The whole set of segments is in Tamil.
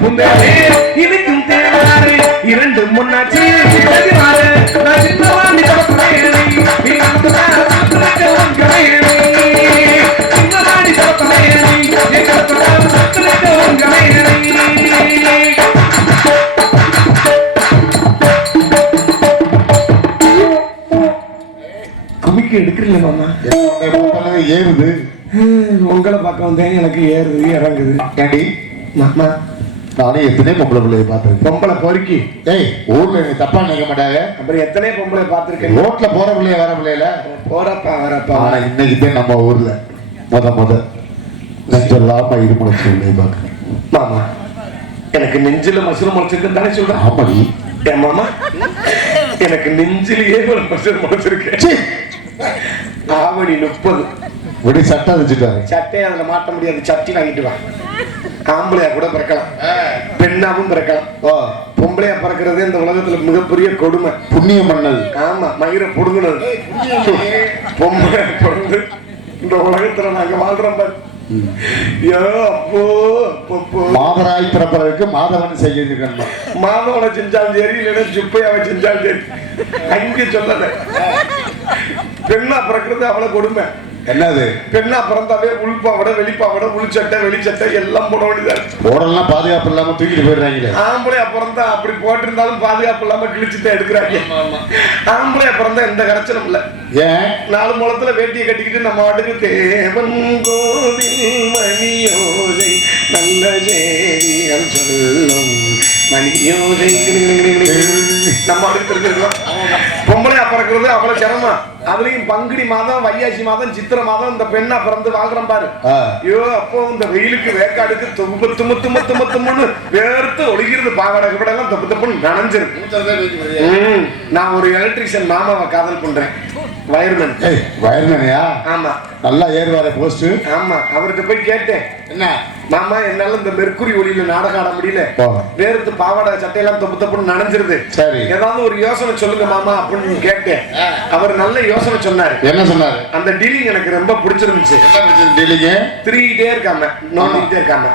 பூங்காறு இதுக்கும் தேவாறு இரண்டு முன்னாச்சு குமிக்கு எடுக்கிறீங்க மாமா? ஏறுது. உங்களை பார்க்க வந்தேன். எனக்கு ஏறுது இறங்குது. டேடி மாமா நானே எத்தனை பொம்பளை பிள்ளைய பார்த்துருக்கேன். பொம்பளை பொறுக்கி. ஏய் ஊர்ல நீ தப்பா நினைக்க மாட்டாங்க. அப்புறம் எத்தனை பொம்பளை பார்த்துருக்கேன். ரோட்ல போற பிள்ளைய வர பிள்ளைல போறப்பா வரப்பா. ஆனா இன்னைக்கு நம்ம ஊர்ல. முத முத. நெஞ்சொல்லாம இருமுளைச்சு பிள்ளைய பார்க்கிறேன். மாமா எனக்கு நெஞ்சில மசூர் முளைச்சிருக்கு தானே சொல்றேன். ஆமாடி. ஏன் மாமா எனக்கு நெஞ்சிலேயே ஒரு மசூர் முளைச்சிருக்கு. ஆவணி முப்பது. விடி சட்டை வச்சுட்டாரு சட்டையை அதுல மாட்ட முடியாது. சட்டி வாங்கிட்டு வா. ஆம்பளையா கூட பிறக்கலாம். பெண்ணாவும் பிறக்கலாம். பொம்பளையா பிறக்கிறதே இந்த உலகத்துல மிகப்பெரிய கொடுமை. புண்ணிய மன்னல் ஆமா மயிரை புடுங்குனது பொம்பளை பிறந்து இந்த உலகத்துல நாங்க வாழ்றோம் பாரு. மாதராய் பிறப்பதற்கு மாதவன் செய்திருக்கணும். மாதவனை செஞ்சாலும் சரி இல்லைன்னா சுப்பையாவை செஞ்சாலும் சரி. அங்கே சொல்லல. பெண்ணா பிறக்கிறது அவ்வளவு கொடுமை. என்னது? பெண்ணா பிறந்தாவே உள்பாவடை வெளிப்பாவடை உள்சட்டை வெளிச்சட்டை எல்லாம் போட வேண்டியதா இருக்கு. உடல்லாம் பாதுகாப்பு இல்லாம தூக்கிட்டு போயிடுறாங்களே. ஆம்பளையா பிறந்தா அப்படி போட்டிருந்தாலும் பாதுகாப்பு இல்லாம கிழிச்சுட்டு எடுக்கிறாங்க. ஆம்பளையா பிறந்தா எந்த கரைச்சலும் இல்ல. ஏன்? நாலு முளத்துல வேட்டியை கட்டிக்கிட்டு நம்ம வாட்டுக்கு தேவன் கோவில் மணியோதை நல்ல செய்திகள் சொல்லும் மணியோதை நம்ம அடுத்து தெரிஞ்சிருக்கோம் பொம்பளையா பிறக்கிறது அவ்வளவு சிரமம். அதுலயும் பங்குனி மாதம் வையாசி மாதம் சித்திர மாதம் இந்த பெண்ணா பிறந்து வாழ்றோம் பாரு. ஐயோ அப்போ இந்த வெயிலுக்கு வேக்காடுக்கு தும்பு தும்மு தும்மு தும்மு தும்முன்னு வேர்த்து ஒழுகிறது. பாவாடை கூட எல்லாம் தப்பு தப்புன்னு நனைஞ்சிருக்கு ம், நான் ஒரு எலக்ட்ரிஷியன் மாமாவை காதல் பண்றேன். வயர்மேன். வயர்மேனையா? ஆமா. நல்லா ஏறுவார போஸ்ட் ஆமா. அவர்கிட்ட போய் கேட்டேன். என்ன? மாமா என்னால இந்த மெர்க்குரி ஒளியில நாடகம் ஆட முடியல. வேர்த்து பாவாடை சட்டையெல்லாம் தப்பு தப்புன்னு நனைஞ்சிருது. சரி. ஏதாவது ஒரு யோசனை சொல்லுங்க மாமா அப்படின்னு கேட்டேன். அவர் நல்ல யோசனை சொன்னாரு. என்ன சொன்னாரு? அந்த டீலிங் எனக்கு ரொம்ப பிடிச்சிருந்துச்சு. என்ன பிரச்சனை டெல்லிங்க திரிகிட்டே இருக்காம நோண்டிக்கிட்டே இருக்காம.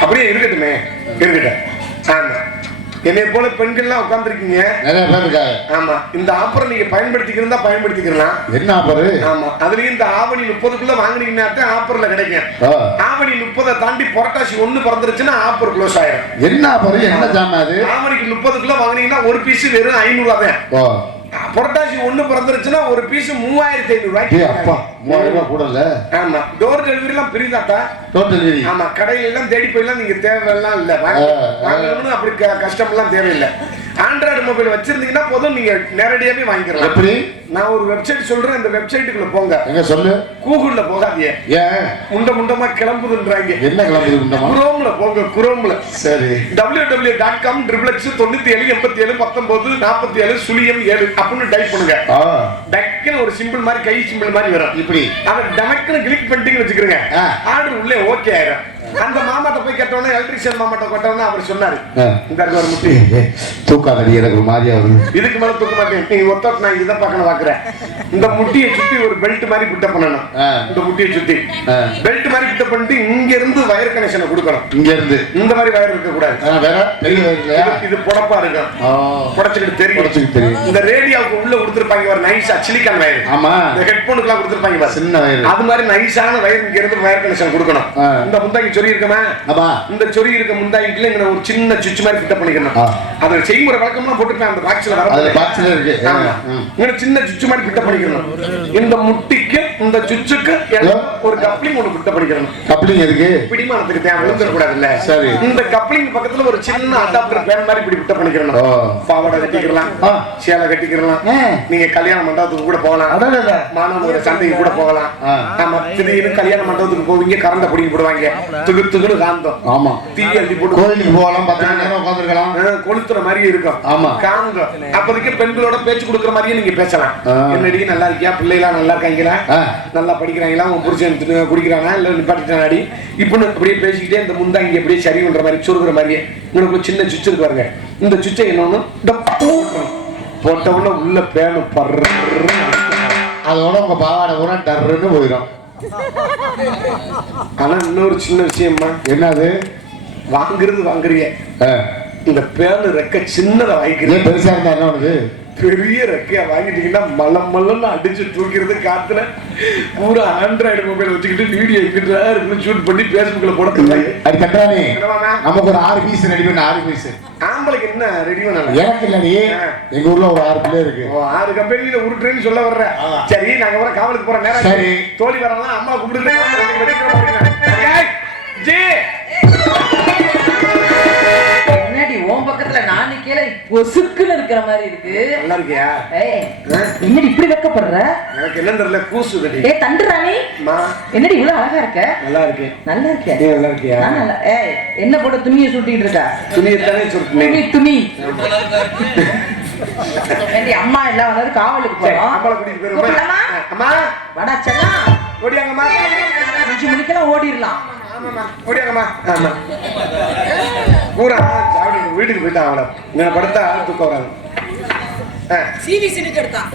அப்படியே இருக்கட்டுமே இருக்கட்டும். ஆமா. என்னை போல பெண்கள்லாம் உட்காந்துருக்கீங்க நிறைய பேர் இருக்காங்க. ஆமா. இந்த ஆப்பரை நீங்க பயன்படுத்திக்கிறதா பயன்படுத்திக்கலாம் என்ன ஆஃபரு ஆமா. அதுலயும் இந்த ஆவணி முப்பதுக்குள்ள வாங்குனீங்கன்னா தான் ஆப்பர்ல கிடைக்கும். ஆவணி முப்பதை தாண்டி புரட்டாசி ஒண்ணு பிறந்துருச்சுன்னா ஆப்பர் க்ளோஸ் ஆயிரும். என்ன ஆஃபரு என்ன ஜாமான் ஆவணிக்கு முப்பதுக்குள்ள வாங்குனீங்கன்னா ஒரு பீஸ் வெறும் ஐநூறு தான். புரட்டாசி ஒண்ணு பிறந்துருச்சுன்னா ஒரு பீஸ் மூவாயிரத்தி ஐநூறு டேய் அப்பா மூவாயிரம் ரூபாய் கூடல ஆமா டோர் டெலிவரி எல்லாம் பிரிதாத்தா டோட்டல் டெலிவரி ஆமா கடையில எல்லாம் தேடி போயெல்லாம் நீங்க தேவையெல்லாம் இல்ல. வாங்க- ஆ, ஆ. வாங்கணும்னு அப்படி கஷ்டம் எல்லாம் தேவையில்லை. ஆண்ட்ராய்டு மொபைல் வச்சிருந்தீங்கன்னா போதும் நீங்க நேரடியாவே வாங்கிக்கலாம் எப்படி? நான் ஒரு வெப்சைட் சொல்றேன் இந்த வெப்சைட்டுக்குள்ள போங்க. எங்க சொல்லு? கூகுள்ல போகாதீங்க ஏன்? முண்ட முண்டமா கிளம்புதுன்றாங்க. என்ன கிளம்புது குண்டமா குரோம்ல போங்க குரோம்ல சரி. W W dot com triple X தொண்ணூத்தி ஏழு எண்பத்தி ஏழு பத்தொன்பது நாற்பத்தி ஏழு சுழியம் ஏழு அப்படின்னு டைப் பண்ணுங்க. டக்குன்னு ஒரு சிம்பிள் மாதிரி கை சிம்பிள் மாதிரி வரும். இப்படி. அதை டமக்குன்னு கிளிக் பண்ணிட்டீங்கன்னு வச்சுக்கிறேங்க. ஆர்டர் உள்ளே ஓகே ஆயிரும். அந்த மாமாட்ட போய் கேட்டோன்னே எலக்ட்ரிஷியன் மாமாட்ட கேட்டோன்னே அவர் சொன்னாரு. இந்த ஒரு முட்டி. தூக்காதடி எனக்கு ஒரு மாதிரியா வருது இதுக்கு மேல தூக்க மாட்டேன். நீ ஒத்தோட்டு நான் இதை பார்க்கணும் பாக்குறேன் இந்த முட்டியை சுத்தி ஒரு பெல்ட் மாதிரி பிட்ட பண்ணணும். இந்த முட்டியை சுத்தி. பெல்ட் மாதிரி பிட்ட பண்ணிட்டு இங்க இருந்து வயர் கனெக்ஷனை கொடுக்கணும். இங்க இருந்து இந்த மாதிரி வயர் இருக்க கூடாது வேற இது- புடப்பா இருக்கும். புடச்சுக்கிட்டு தெரியும். புடைச்சுக்கிட்டு தெரியும். இந்த ரேடியோவுக்கு உள்ள கொடுத்துருப்பாங்க ஒரு நைஸா சிலிக்கான் வயர் ஆமா. இந்த ஹெட்போனுக்குலாம் கொடுத்துருப்பாங்க பாரு. சின்ன வயர் அது மாதிரி நைஸான வயர் இங்க இருந்து வயர் கனெக்ஷன் கொடுக்கணும். இந்த முந்தாங்கி சொறி இருக்கமா ஆமா இந்த சொறி இருக்க முந்தாங்கிக்குள்ள இங்க ஒரு சின்ன சுவிட்ச் மாதிரி ஃபிட் பண்ணிக்கணும் ஆ. அது செய்முறை வழக்கம்லாம் போட்டுருப்பேன் அந்த பாக்ஸ்ல வர அதுல பாக்ஸ்ல இருக்கு. இங்க சின்ன சுவிட்ச் மாதிரி ஃபிட் பண்ணிக்கணும் இந்த முட்டிக்கு இந்த சுவிட்சுக்கு ஒரு கப்ளிங் ஒன்று ஃபிட் பண்ணிக்கணும் கப்ளிங் இருக்கு பிடிமானத்துக்கு தேவை விழுந்துடக்கூடாதுல்ல சரி. இந்த கப்ளிங் பக்கத்துல ஒரு சின்ன அடாப்டர் பேன் மாதிரி இப்படி ஃபிட் பண்ணிக்கணும். பாவாடை கட்டிக்கலாம். சேலை கட்டிக்கலாம். நீங்க கல்யாண மண்டபத்துக்கு கூட போகலாம் அடடட. மாணவ சந்தைக்கு கூட போகலாம். ஆமா திடீர்னு கல்யாண மண்டபத்துக்கு போவீங்க கரண்ட பிடிங்கி போடுவாங்க துகு துகுன்னு காந்தம். ஆமா. தீ அள்ளி போட்டு கோயிலுக்கு போகலாம் பத்து மணி நேரம் உட்காந்துருக்கலாம் கொளுத்துற மாதிரியே இருக்கும். ஆமா. காந்தம் அப்போதைக்கு பெண்களோட பேச்சு கொடுக்குற மாதிரியே நீங்க பேசலாம். என்னடி நல்லா இருக்கியா? பிள்ளைலாம் நல்லா இருக்காங்களா. நல்லா படிக்கிறாங்களா? உன் புருஷன் குடிக்கிறானா? இல்ல நிப்பாட்டிட்டாடி இப்படின்னு அப்படியே பேசிக்கிட்டே இந்த முந்தாங்கி அப்படியே சரி பண்ற மாதிரி சொருகிற மாதிரியே. உங்களுக்கு சின்ன சுவிட்ச் இருக்கு பாருங்க. இந்த சுவிட்சை என்னன்னு போட்ட உடனே உள்ள பேனு பர்ற அதோட உங்க பாவாடை பூரா டர்ன்னு போயிடும் ஆனா இன்னொரு சின்ன விஷயம்மா. என்னது? வாங்குறது வாங்குறீங்க. இந்த பேனு ரெக்க சின்னதை வாங்கிக்கிறீங்க பெருசா இருந்தா என்ன பெரிய ரெக்கையா வாங்கிட்டீங்கன்னா மல்லம் மல்லன்னு அடிச்சு தூக்கிறது காத்துல. பூரா ஆண்ட்ராய்டு மொபைல் வச்சுக்கிட்டு வீடியோ எங்கிட்டா இருக்குன்னு ஷூட் பண்ணி பேஸ்புக்ல போட தெரியாது அது என்னவாண்ணா? நமக்கு ஒரு ஆறு பீஸ் ரெடி பண்ண ஆறு பீஸ் ஆம்பளைக்கு என்ன ரெடி பண்ணல எனக்கு இல்லடி எங்க ஊர்ல ஒரு ஆறு பிள்ளை இருக்கு. ஓ, ஆறு கம்பெனில உருட்டுறேன்னு சொல்ல வர்ற. சரி நாங்க வர காவலுக்கு போற நேரம் சரி. தோழி வரலாம் அம்மா கூப்பிடுறேன் ஜி. நிக்கல பொசுக்குன்னு இருக்கிற மாதிரி இருக்கு. நல்லா இருக்கியா? என்னடி இப்படி வெக்கப்படுற? எனக்கு என்ன தெரியல கூசு கட்டி ஏய் தண்டு ராணி அம்மா என்னடி இவ்வளவு அழகா இருக்க? நல்லா இருக்கேன் நல்லா இருக்க நீ நல்லா இருக்கியா? நல்லா ஏய் என்ன போட்டு துணியை சுட்டிட்டு இருக்க? துணி துணி. அம்மா எல்லாம் வந்தது காவலுக்கு போறோம். அம்மாளை கூட்டிட்டு கூப்பிடலாமா? அம்மா. வாடா செல்லாம் ஓடியாங்கம்மா அஞ்சு மணிக்கெல்லாம் ஓடிடலாம். ஓடியாங்கம்மா. ஆமா. பூரா சாவடி வீட்டுக்கு போயிட்டான் அவளை இங்கே படுத்தா தூக்கம் சிவி சினுக்கு எடுத்தான்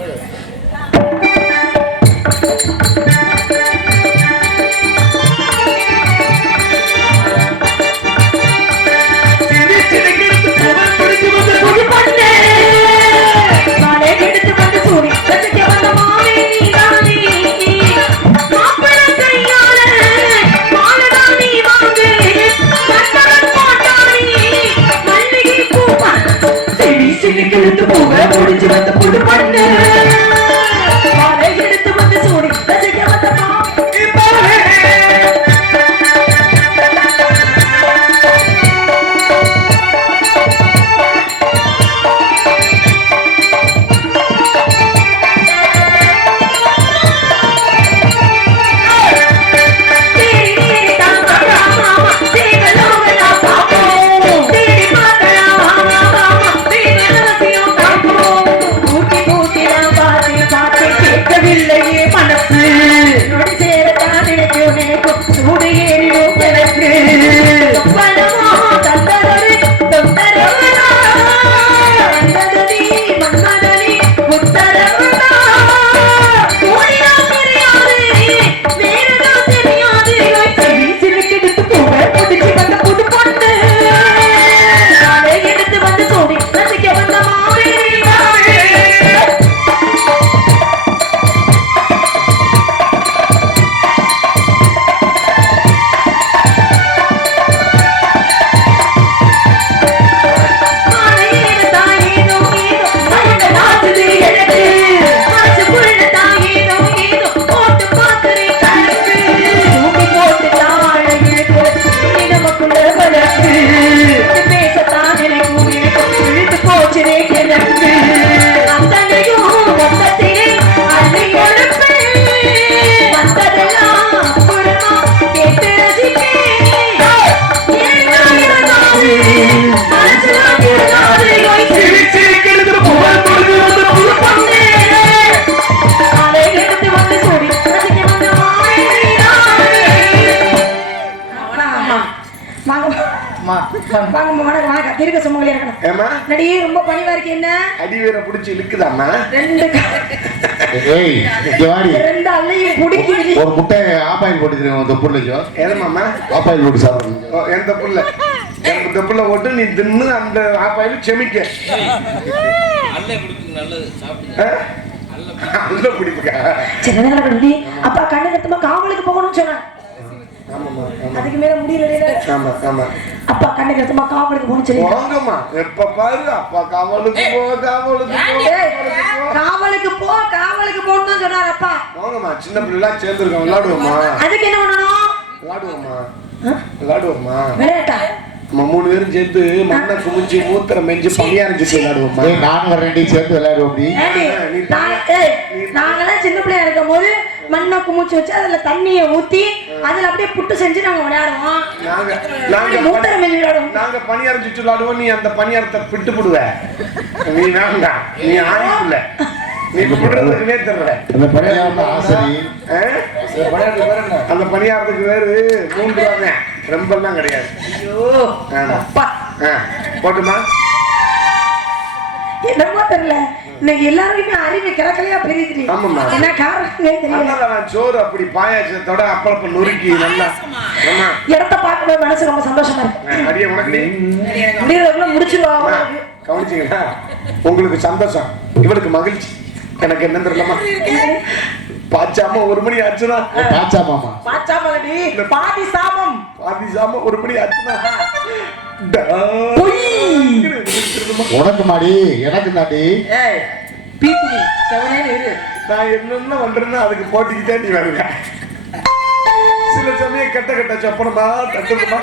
தீர்க்க சுமங்கலி இருக்கணும். ஏம்மா? நடிகை ரொம்ப பணிவா இருக்கு என்ன? அடிவேரை பிடிச்சி இழுக்குதாம்மா? ரெண்டு க- ஏய் இங்க வாடி. ரெண்டு அல்லையும் பிடிக்குது ஒரு முட்டை ஆப்பாயில் போட்டு இந்த புள்ளைக்கு ஏதம்மாம்மா ஆப்பாயில் போட்டு சாப்பிடுங்க எந்த புள்ள எந்த புள்ள ஓட்டு நீ தின்னு அந்த ஆப்பாயில் செமிக்க. அல்ல குடிக்கு நல்லது சாப்பிடுங்க? அந்த நேரம் கண்டி அப்பா கண்ணு கட்டுமா காவலுக்கு போகணும்னு ஆமா அதுக்கு மேல முடியல ஆமா ஆமா. அப்பா கண்ணு கட்டுமா காவலுக்கு சொல்லி போங்கம்மா. எப்ப பாரு அப்பா காவலுக்கு போ காவலுக்கு போ காவலுக்கு போ. காவலுக்கு போ காவலுக்கு போகணும்னு சொன்னார் அப்பா. போங்கம்மா சின்ன பிள்ளைலாம் சேர்ந்துருக்கோம் விளையாடுவோம்மா. அதுக்கு என்ன பண்ணணும்? விளையாடுவோம்மா. ஆ? விளையாடுவோம்மா. விளையாட்டா? நம்ம மூணு பேரும் சேர்ந்து மண்ணை குமிச்சு மூத்திரம் மெஞ்சு பணியாரஞ்சு விளையாடுவோம்மா. ஏய் நானும் வரேன்டி சேர்ந்து விளையாடுவோம் அப்படி. ஏண்டி, நீ நான்- ஏய், நாங்கெல்லாம் சின்ன பிள்ளையா இருக்கும் போது மண்ணை குமிச்சு வச்சு அதுல தண்ணியை ஊத்தி அதுல அப்படியே புட்டு செஞ்சு நாங்க விளையாடுவோம். நாங்க மூத்தரம் மெஞ்சு விளையாடுவோம். நாங்க பணியாரம் சுற்றி விளையாடுவோம் நீ அந்த பணியாரத்தை பிட்டு போடுவ. நீ வேண்டாம். நீ விடுறதுக்குனே தெரியல அந்த பணியாரத்துக்கு வேறு மூன்று ரூபாங்க ரொம்பலாம் கிடையாது. போட்டுமா? என்னமோ தெரியல. இன்னைக்கு எல்லாருக்குமே அறிவு கிழக்கலையா பெரியது. என்ன காரணமே தெரியல. சோறு அப்படி பாயாசத்தோட அப்பளப்ப நொறுக்கி நல்லா இடத்த பார்க்கும்போது மனசு ரொம்ப சந்தோஷமா இருக்கு. அடியே உனக்கு முடியறதுக்குள்ள முடிச்சிருவாங்க கவனிச்சிங்களா? உங்களுக்கு சந்தோஷம். இவளுக்கு மகிழ்ச்சி. எனக்கு என்ன தெரியலமா பாச்சாம ஒரு மணி ஆச்சுன்னா? பாச்சா மாமா பாச்சாமலடி பாதி சாமம். பாதிசாம ஒரு மணி ஆச்சுன்னா? உனக்கு மாடி எனக்கு இரு. நான் என்னென்ன பண்றேன்னா அதுக்கு போட்டிக்கிட்டே நீ வருங்க சில சமயம் கெட்ட கெட்ட சப்பனமா தட்டுமா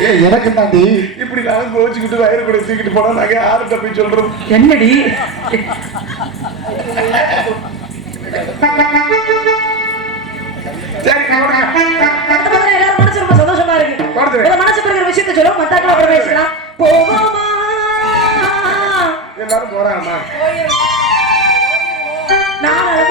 ஏ எனக்கு தாண்டி இப்படி நான் கோச்சுக்கிட்டு வயிறு கூட தூக்கிட்டு போனா நாங்க யார்கிட்ட போய் சொல்றோம்? என்னடி? சரி சந்தோஷமா இருக்கு. விஷயத்த சொல்லுவோம் மத்தாக்கள் அப்புறம் பேசலாம் போவோமா? எல்லாரும் போறாங்கம்மா. நான் அதை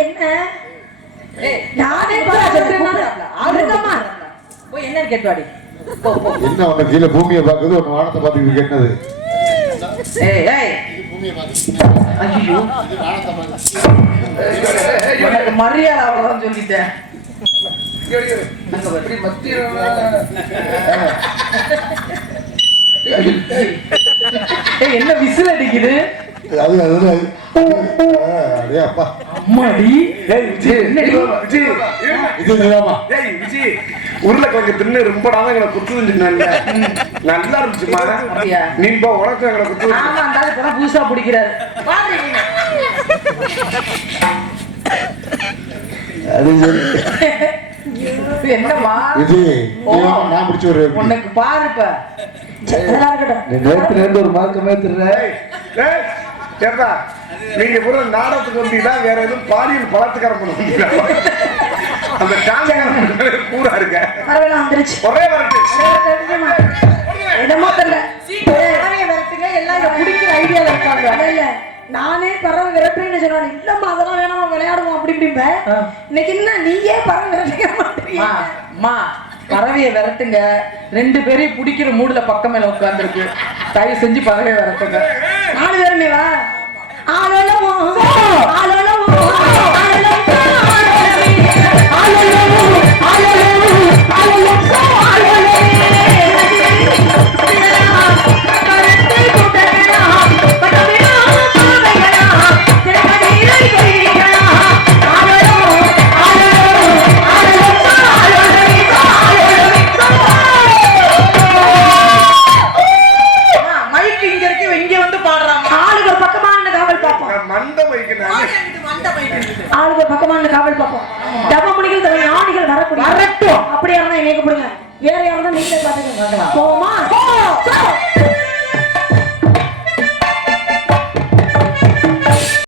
என்ன? நானே ஆர்வமா போய் என்ன கேட்டுவாடி என்ன உன்னை கீழே பூமியை பார்க்குது உன் வானத்தை என்னது? மரியாதை அவ்வளவுதான் சொல்லிட்டேன். என்ன விசில் அடிக்குது? அது அது அடே அப்பா. அம்மாடி. உருளைக்கிழங்கு தின்னு ரொம்ப நாளா எங்களை குத்துதுன்னு சொன்னாங்க நல்லா இருந்துச்சுமா அப்படியா? நீ போ உனக்கு எங்களை குத்து புதுசா பிடிக்கிறாரு. அது சரி. என்னம்மா? இது நான் பிடிச்ச ஒரு உனக்கு பாரு இப்ப அதெல்லாம் இருக்கட்டும். நேரத்துல இருந்து ஒரு மார்க்கமே தெரியல ஏப்பா, நீங்க பூரா நாடகத்துக்கு வந்தீங்கன்னா வேற எதுவும் பாலியல் பலாத்காரம் பண்ண வந்தீங்களா அந்த டாங்க பூரா இருக்க ஒரே வரட்டு. என்னமோ தெரியல. விரட்டுங்க. எல்லாம் பிடிக்கிற ஐடியால இருக்காங்க. நானே பறவை விரட்டுறேன்னு சொன்னாங்க. இல்லம்மா அதெல்லாம் வேணாம் விளையாடுவோம் அப்படி இப்படிம்ப. ஆ. இன்னைக்கு என்ன நீயே பறவை விரட்டுக்க மாட்டேங்க மா மா பறவையை விரட்டுங்க. ரெண்டு பேரையும் பிடிக்கிற மூடுல பக்கம் மேல உட்கார்ந்துருக்கு. தயவு செஞ்சு பறவையை விரட்டுங்க. நாலு வா. ஆளலமோ